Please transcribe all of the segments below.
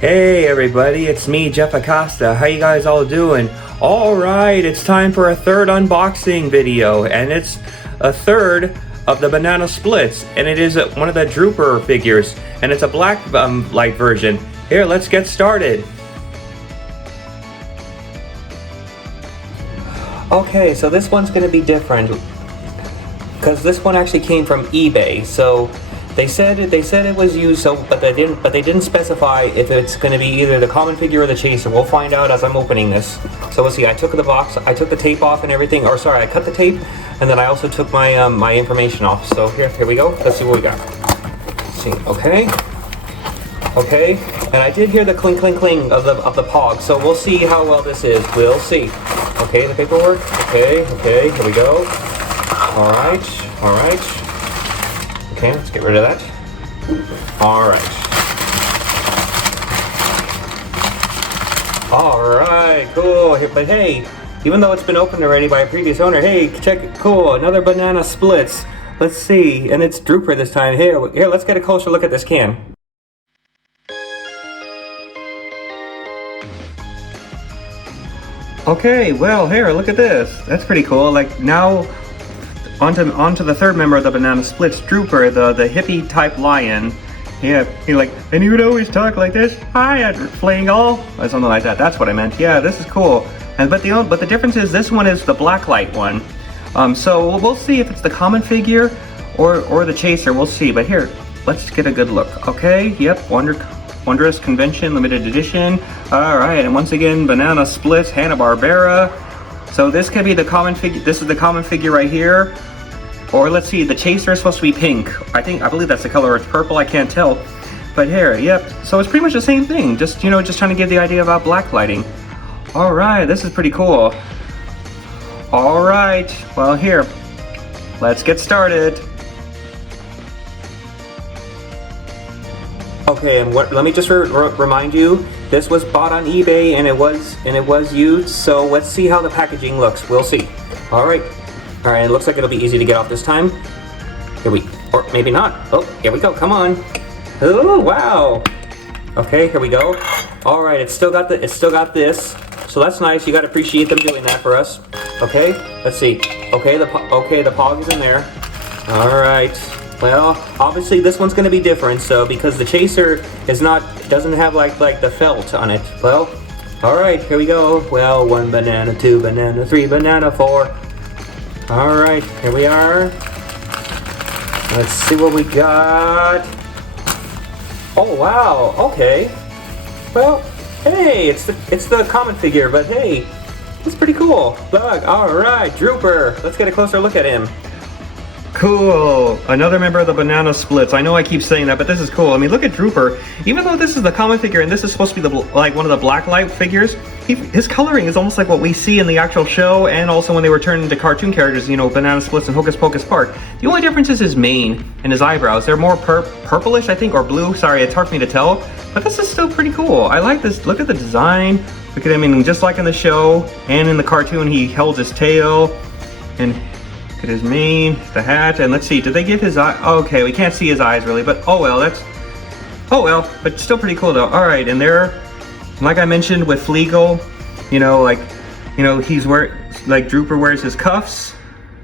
Hey everybody, it's me, Jeff Acosta. How you guys all doing? Alright, it's time for a third unboxing video, and it's a third of the banana splits, and it is one of the Drooper figures, and it's a Blacklight version. Here, let's get started. Okay, so this one's going to be different, because this one actually came from eBay. So they said it was used, but they didn't specify if it's going to be either the common figure or the chaser. We'll find out as I'm opening this. So let's see. I took the box, I took the tape off and everything. Or sorry, I cut the tape, and then I also took my my information off. So here we go. Let's see what we got. Let's see. Okay, and I did hear the clink clink cling of the pog. So we'll see how well this is. We'll see. Okay, the paperwork. Okay, here we go. All right. Okay, let's get rid of that. Alright, cool. But hey, even though it's been opened already by a previous owner, hey, check it. Cool, another banana splits. Let's see, and it's Drooper this time. Here, let's get a closer look at this can. Okay, well, here, look at this. That's pretty cool. Like, now onto the third member of the banana splits, Drooper, the hippie type lion. Yeah, and he would always talk like this. Hi, I'm playing all, or something like that. That's what I meant. Yeah, this is cool. But the difference is this one is the Blacklight one. So we'll see if it's the common figure or the chaser. We'll see. But here, let's get a good look. Okay. Yep. Wondrous Convention limited edition. All right, and once again, banana splits, Hanna-Barbera. So this could be the common figure. This is the common figure right here. Or let's see, the chaser is supposed to be pink. I believe that's the color. It's purple, I can't tell. But here, yep. So it's pretty much the same thing. Just trying to give the idea about blacklighting. All right, this is pretty cool. All right, well here, let's get started. Okay, and let me just remind you, this was bought on eBay and it was used. So let's see how the packaging looks. We'll see. All right, it looks like it'll be easy to get off this time. Or maybe not. Oh, here we go. Come on. Oh wow. Okay, here we go. All right, it's still got this. So that's nice. You got to appreciate them doing that for us. Okay, let's see. Okay, the pog is in there. All right. Well, obviously this one's going to be different, so because the chaser doesn't have like the felt on it. Well, all right, here we go. Well, 1 banana, 2 banana, 3 banana, 4. All right, here we are. Let's see what we got. Oh wow, okay. Well, hey, it's the common figure, but hey, it's pretty cool. Look, all right, Drooper. Let's get a closer look at him. Cool, another member of the banana splits. I know I keep saying that, but this is cool. I mean, look at Drooper. Even though this is the common figure and this is supposed to be like one of the Blacklight figures, his coloring is almost like what we see in the actual show, and also when they were turned into cartoon characters, banana splits and Hocus Pocus Park. The only difference is his mane and his eyebrows. They're more purplish, I think, or blue. Sorry, it's hard for me to tell, but this is still pretty cool. I like this. Look at the design. Look at him, just like in the show and in the cartoon, he held his tail, and look at his mane, the hat, and let's see, did they give his eye? Okay, we can't see his eyes really, but oh well, but still pretty cool though. All right, and there, like I mentioned with Fleagle, he's Drooper wears his cuffs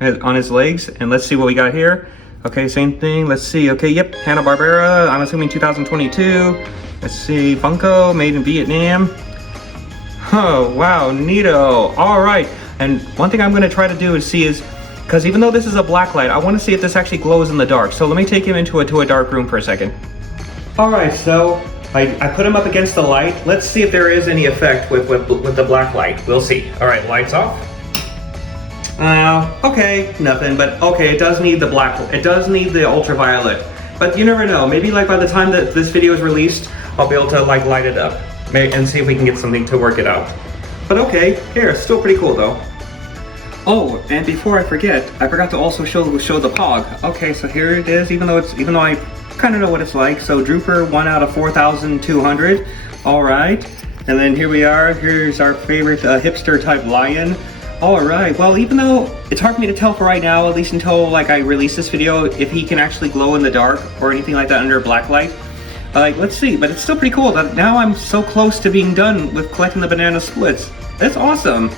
on his legs, and let's see what we got here. Okay, same thing, let's see, okay, yep, Hanna-Barbera, I'm assuming 2022. Let's see, Funko, made in Vietnam. Oh, wow, neato. All right, and one thing I'm gonna try to do is see is, because even though this is a blacklight, I want to see if this actually glows in the dark. So let me take him into a dark room for a second. All right, so I put him up against the light. Let's see if there is any effect with the black light. We'll see. All right, lights off. Okay, nothing, but okay, it does need the the ultraviolet. But you never know, maybe like by the time that this video is released, I'll be able to like light it up and see if we can get something to work it out. But okay, here, it's still pretty cool though. Oh, and before I forget, I forgot to also show the pog. Okay, so here it is, even though I kind of know what it's like. So Drooper, 1 out of 4,200. All right, and then here we are. Here's our favorite hipster type lion. Alright, well, even though it's hard for me to tell for right now, at least until like I release this video, if he can actually glow in the dark or anything like that under blacklight. Like, let's see, but it's still pretty cool that now I'm so close to being done with collecting the banana splits. That's awesome.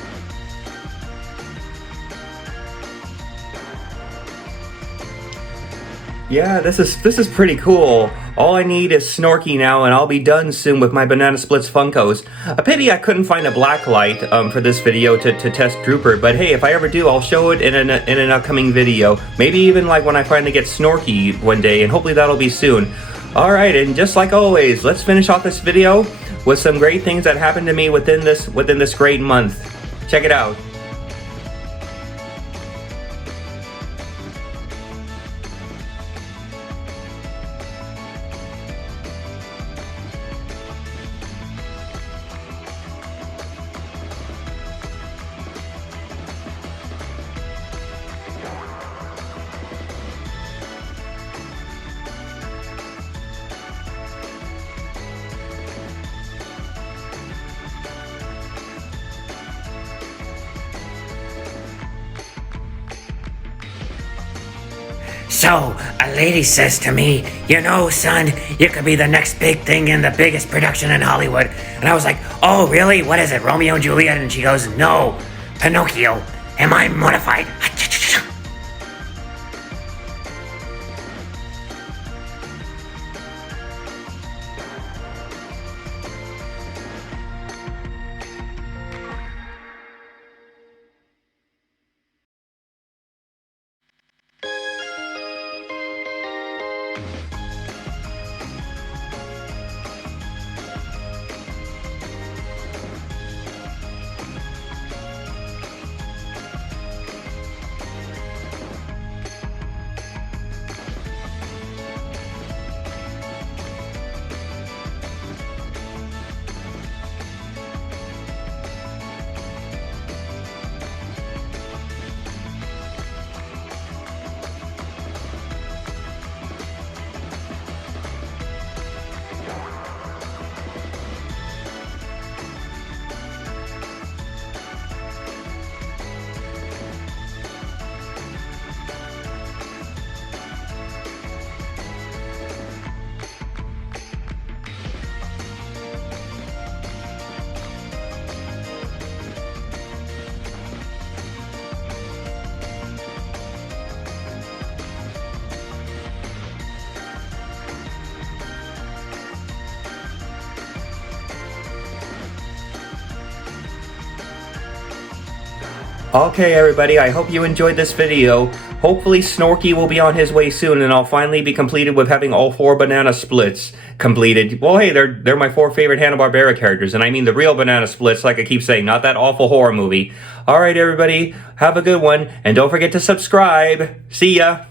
Yeah, this is pretty cool. All I need is Snorky now, and I'll be done soon with my Banana Splits Funkos. A pity I couldn't find a Blacklight for this video to test Drooper, but hey, if I ever do, I'll show it in an upcoming video. Maybe even like when I finally get Snorky one day, and hopefully that'll be soon. Alright, and just like always, let's finish off this video with some great things that happened to me within this great month. Check it out. So, a lady says to me, you know, son, you could be the next big thing in the biggest production in Hollywood. And I was like, oh, really? What is it, Romeo and Juliet? And she goes, no, Pinocchio. Am I mortified? Okay everybody, I hope you enjoyed this video. Hopefully Snorky will be on his way soon and I'll finally be completed with having all 4 banana splits completed. Well hey, they're my 4 favorite Hanna-Barbera characters, and I mean the real banana splits, like I keep saying, not that awful horror movie. Alright everybody, have a good one, and don't forget to subscribe. See ya!